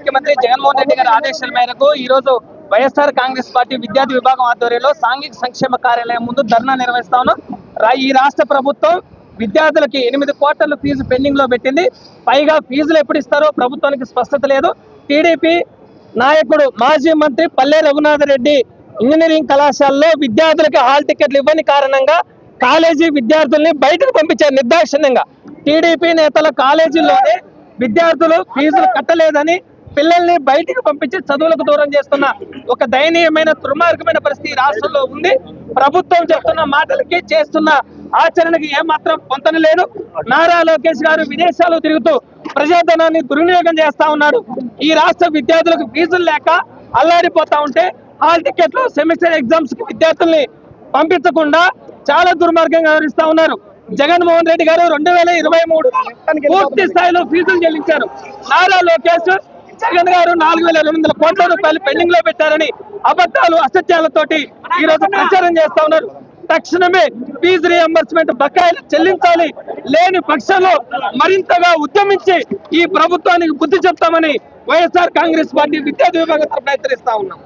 ముఖ్యమంత్రి జగన్మోహన్ రెడ్డి గారి ఆదేశాల మేరకు ఈ రోజు వైఎస్ఆర్ కాంగ్రెస్ పార్టీ విద్యార్థి విభాగం ఆధ్వర్యంలో సాంఘిక సంక్షేమ కార్యాలయం ముందు ధర్నా నిర్వహిస్తా ఉన్నాం. ఈ రాష్ట్ర ప్రభుత్వం విద్యార్థులకి 8 కోట్ల ఫీజు పెండింగ్ లో పెట్టింది. పైగా ఫీజులు ఎప్పుడు ఇస్తారో ప్రభుత్వానికి స్పష్టత లేదు. టీడీపీ నాయకుడు మాజీ మంత్రి పల్లె రఘునాథ రెడ్డి ఇంజనీరింగ్ కళాశాలలో విద్యార్థులకి హాల్ టికెట్లు ఇవ్వని కారణంగా కాలేజీ విద్యార్థుల్ని బయటకు పంపించారు నిర్దాక్షిణ్యంగా. టీడీపీ నేతల కాలేజీల్లోనే విద్యార్థులు ఫీజులు కట్టలేదని పిల్లల్ని బయటికి పంపించి చదువులకు దూరం చేస్తున్న ఒక దయనీయమైన దుర్మార్గమైన పరిస్థితి రాష్ట్రంలో ఉంది. ప్రభుత్వం చెప్తున్న మాటలకి చేస్తున్న ఆచరణకి ఏమాత్రం పొంతన లేదు. నారా లోకేష్ గారు విదేశాలు తిరుగుతూ ప్రజాధనాన్ని దుర్వినియోగం చేస్తా ఉన్నాడు. ఈ రాష్ట్ర విద్యార్థులకు ఫీజులు లేక అల్లాడిపోతా ఉంటే హాల్ టికెట్లు సెమిస్టర్ ఎగ్జామ్స్ కి విద్యార్థుల్ని పంపించకుండా చాలా దుర్మార్గంగా వ్యవహరిస్తా ఉన్నారు. జగన్మోహన్ రెడ్డి గారు 2023 పూర్తి స్థాయిలో ఫీజులు చెల్లించారు. నారా లోకేష్ జగన్ గారు 4,200 కోట్ల రూపాయలు పెండింగ్ లో పెట్టారని అబద్ధాలు అసత్యాలతోటి ఈ రోజు ప్రచారం చేస్తా ఉన్నారు. తక్షణమే ఫీజు రియంబర్స్మెంట్ బకాయిలు చెల్లించాలి. లేని పక్షంలో మరింతగా ఉద్యమించి ఈ ప్రభుత్వానికి బుద్ధి చెప్తామని వైఎస్ఆర్ కాంగ్రెస్ పార్టీ విద్యార్థి విభాగం తరపున హెచ్చరిస్తా ఉన్నాం.